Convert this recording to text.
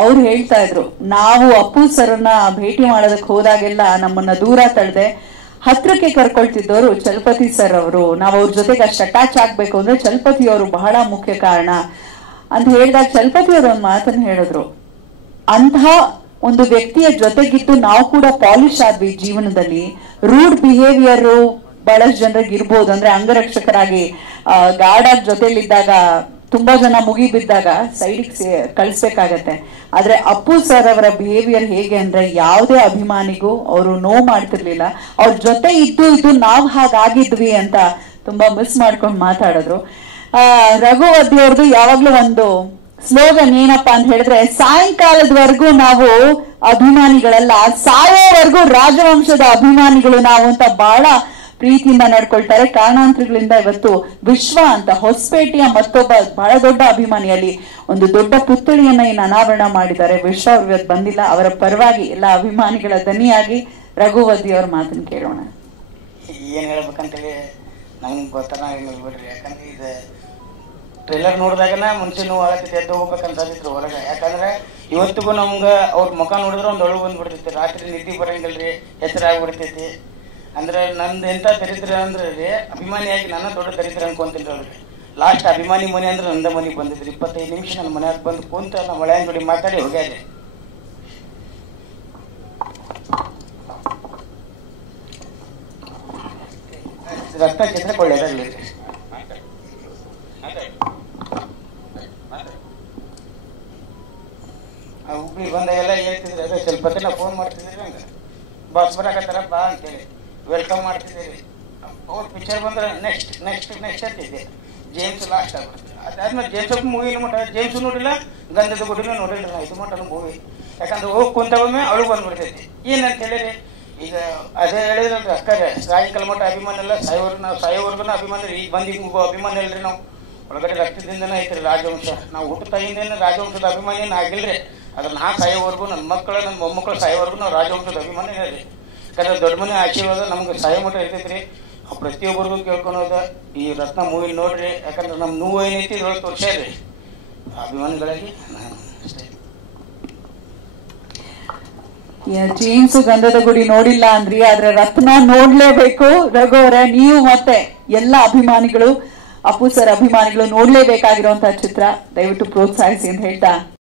ಅವ್ರು ಹೇಳ್ತಾ ಇದ್ರು, ನಾವು ಅಪ್ಪು ಸರ್ನ ಭೇಟಿ ಮಾಡೋದಕ್ಕೆ ಹೋದಾಗೆಲ್ಲ ನಮ್ಮನ್ನ ದೂರ ತಳ್ದೆ ಹತ್ರಕ್ಕೆ ಕರ್ಕೊಳ್ತಿದ್ದವರು ಚಲಪತಿ ಸರ್ ಅವರು. ನಾವು ಅವ್ರ ಜೊತೆಗೆ ಅಷ್ಟು ಅಟ್ಯಾಚ್ ಆಗ್ಬೇಕು ಅಂದ್ರೆ ಚಲಪತಿ ಅವರು ಬಹಳ ಮುಖ್ಯ ಕಾರಣ ಅಂತ ಹೇಳಿದಾಗ ಚಲಪತಿ ಅವರು ಒಂದು ಮಾತನ್ನ ಹೇಳಿದ್ರು, ಅಂತಹ ಒಂದು ವ್ಯಕ್ತಿಯ ಜೊತೆಗಿದ್ದು ನಾವು ಕೂಡ ಪಾಲಿಶ್ ಆದ್ವಿ ಜೀವನದಲ್ಲಿ. ರೂಡ್ ಬಿಹೇವಿಯರ್ ಬಹಳಷ್ಟು ಜನರಿಗೆ ಇರ್ಬೋದು, ಅಂದ್ರೆ ಅಂಗರಕ್ಷಕರಾಗಿ ಗಾರ್ಡ್ ಆಗಿ ಜೊತೆಲಿದ್ದಾಗ ತುಂಬಾ ಜನ ಮುಗಿ ಬಿದ್ದಾಗ ಸೈಡಿಗೆ ಕಳಿಸ್ಬೇಕಾಗತ್ತೆ. ಆದ್ರೆ ಅಪ್ಪು ಸರ್ ಅವರ ಬಿಹೇವಿಯರ್ ಹೇಗೆ ಅಂದ್ರೆ ಯಾವುದೇ ಅಭಿಮಾನಿಗೂ ಅವರು ನೋವು ಮಾಡ್ತಿರ್ಲಿಲ್ಲ. ಅವ್ರ ಜೊತೆ ಇದ್ದು ನಾವ್ ಹಾಗಾಗಿದ್ವಿ ಅಂತ ತುಂಬಾ ಮಿಸ್ ಮಾಡ್ಕೊಂಡು ಮಾತಾಡಿದ್ರು. ರಘುವದ್ದಿ ಅವ್ರದ್ದು ಯಾವಾಗ್ಲೂ ಒಂದು ಸ್ಲೋಗನ್ ಏನಪ್ಪಾ ಅಂತ ಹೇಳಿದ್ರೆ, ಸಾಯಂಕಾಲದವರೆಗೂ ನಾವು ಅಭಿಮಾನಿಗಳಲ್ಲ, ಸಾಯೋವರೆಗೂ ರಾಜವಂಶದ ಅಭಿಮಾನಿಗಳು ನಾವು ಅಂತ ಬಹಳ ಪ್ರೀತಿಯಿಂದ ನಡ್ಕೊಳ್ತಾರೆ. ಕಾರಣಾಂತರಗಳಿಂದ ಇವತ್ತು ವಿಶ್ವ ಅಂತ ಹೊಸಪೇಟೆಯ ಮತ್ತೊಬ್ಬ ಬಹಳ ದೊಡ್ಡ ಅಭಿಮಾನಿಯಲ್ಲಿ ಒಂದು ದೊಡ್ಡ ಪುತ್ಥಳಿಯನ್ನ ಇನ್ನು ಅನಾವರಣ ಮಾಡಿದ್ದಾರೆ. ವಿಶ್ವ ಇವತ್ತು ಬಂದಿಲ್ಲ. ಅವರ ಪರವಾಗಿ ಎಲ್ಲ ಅಭಿಮಾನಿಗಳ ದನಿಯಾಗಿ ರಘುವದ್ದಿ ಅವ್ರ ಮಾತನ್ನು ಕೇಳೋಣ. ಏನ್ ಹೇಳ್ಬೇಕಂತೇಳಿ ನಂಗೆ ಗೊತ್ತಾಗಿಲ್ಬಿಡ್ರಿ. ಯಾಕಂದ್ರೆ ಇದು ಟ್ರೇಲರ್ ನೋಡಿದಾಗನ ಮುಂಚೆ ನೋವು ಆಗತ್ತೈತಿ, ಎದ್ದು ಹೋಗ್ಬೇಕಂತಿದ್ರು ಹೊರಗೆ. ಯಾಕಂದ್ರೆ ಇವತ್ತಿಗೂ ನಮ್ಗೆ ಅವ್ರ ಮುಖ ನೋಡಿದ್ರೆ ಒಂದು ಒಳಗೆ ಬಂದ್ಬಿಡ್ತೈತಿ. ರಾತ್ರಿ ನಿದ್ದೆ ಬರಂಗಿಲ್ರಿ, ಹೆಸರು ಆಗ್ಬಿಡ್ತೈತಿ. ಅಂದ್ರೆ ನಂದು ಎಂತ ದರಿದ್ರ ಅಂದ್ರೆ ರೀ, ಅಭಿಮಾನಿಯಾಗಿ ನನ್ನ ದೊಡ್ಡ ದರಿದ್ರ ಅನ್ಕೊಂತೀನಿ ಅವ್ರಿಗೆ. ಲಾಸ್ಟ್ ಅಭಿಮಾನಿ ಮನೆ ಅಂದ್ರೆ ನಂದ ಮನೆಗೆ ಬಂದಿದ್ರಿ. 25 ನಿಮಿಷ ನನ್ನ ಮನ್ಯಾಗ ಬಂದು ಕುಂತ ನಮ್ಮ ಮಳೆಯನ್ ಜೋಡಿ ಮಾತಾಡಿ ಹೋಗ್ಯಾರಿ. ರಕ್ತ ಚಿತ್ರ ಕೊಳ್ಳೇರಲ್ಲಿ ಹುಬ್ಳಿ ಬಂದಾಗೆಲ್ಲ ಹೇಳ್ತಿದ್ರಿ, ಅದೇ ಸ್ವಲ್ಪ ಹೊತ್ತಿನ ಫೋನ್ ಮಾಡ್ತಿದ್ರಿ ನಂಗೆ, ಬಾಸ್ ಬರಾಕತ್ತಾರ ಬಾ ಅಂತೇಳಿ ವೆಲ್ಕಮ್ ಮಾಡ್ತಿದ್ದೀರಿ. ಅವ್ರ ಪಿಕ್ಚರ್ ಬಂದ್ರೆ ನೆಕ್ಸ್ಟ್ ನೆಕ್ಸ್ಟ್ ನೆಕ್ಸ್ಟ್ ಅಂತಿದ್ದೆ. ಜೇಮ್ಸ್ ಲಾಸ್ಟ್ ಆಗ್ಬಿಡುತ್ತೆ. ಅದಾದ್ಮೇಲೆ ಜೇಮ್ಸ್ ಮೂವಿ ಮಟ್ಟ ಜೇಮ್ಸ್ ನೋಡಿಲ್ಲ, ಗಂಧದ ಗುಡಿನೂ ನೋಡಿಲ್ಲ. ಇದು ಮಟ್ಟ ಮೂವಿ ಯಾಕಂದ್ರೆ ಹೋಗಿ ಕುಂತವೊಮ್ಮೆ ಅವಳು ಬಂದ್ಬಿಡ್ತೈತಿ. ಏನಂತ ಹೇಳಿರಿ, ಈಗ ಅದೇ ಹೇಳಿದ್ರಲ್ರಿ ಅಕ್ಕರೆ, ಸಾಯಂಕಾಲ ಮಟ್ಟ ಅಭಿಮಾನ ಎಲ್ಲ ಸಾಯೋವರೆಗೂ ಅಭಿಮಾನ. ಈಗ ಬಂದು ಅಭಿಮಾನ ಇಲ್ರಿ, ನಾವು ಒಳಗಡೆ ರಕ್ತದಿಂದನೇ ಐತ್ರಿ ರಾಜವಂಶ. ನಾವು ಹುಟ್ಟು ತಾಯಿಯಿಂದೇನೆ ರಾಜವಂಶದ ಅಭಿಮಾನಿ ಏನು ಆಗಿಲ್ರಿ. ಅದ್ರ ನಾ ಸಾಯೋವರೆಗೂ ನನ್ನ ಮಕ್ಕಳು ನನ್ನ ಮೊಮ್ಮಕ್ಕಳು ಸಾಯೋವರೆಗೂ ನಾವು ರಾಜವಂಶದ ಅಭಿಮಾನ ಇರಲಿ. ಯಾಕಂದ್ರೆ ದೊಡ್ಡ ಮನೆ ಆಶೀರ್ವಾದ ನಮ್ಗೆ ಸಾಯೋ ಮಟ್ಟ ಇರ್ತೈತ್ರಿ. ಪ್ರತಿಯೊಬ್ಬರಿಗೂ ಕೇಳ್ಕೊಳೋದ ಈ ರತ್ನ ಮೂವಿ ನೋಡ್ರಿ. ಯಾಕಂದ್ರೆ ನಮ್ಮ ನೋವು ಏನೈತಿ ಇದ್ರೊಳಗೆ ತೋರ್ಸ್ಯಾರಿ ಅಭಿಮಾನಿಗಳಿಗೆ. ಜೇಮ್ಸ್ ಗಂಧದ ಗುಡಿ ನೋಡಿಲ್ಲ ಅಂದ್ರಿ, ಆದ್ರೆ ರತ್ನ ನೋಡ್ಲೇಬೇಕು. ರಘು ಅವರೇ, ನೀವು ಮತ್ತೆ ಎಲ್ಲ ಅಭಿಮಾನಿಗಳು, ಅಪ್ಪು ಸರ್ ಅಭಿಮಾನಿಗಳು ನೋಡ್ಲೇಬೇಕಾಗಿರುವಂತಹ ಚಿತ್ರ. ದಯವಿಟ್ಟು ಪ್ರೋತ್ಸಾಹಿಸಿ ಅಂತ ಹೇಳ್ತಾ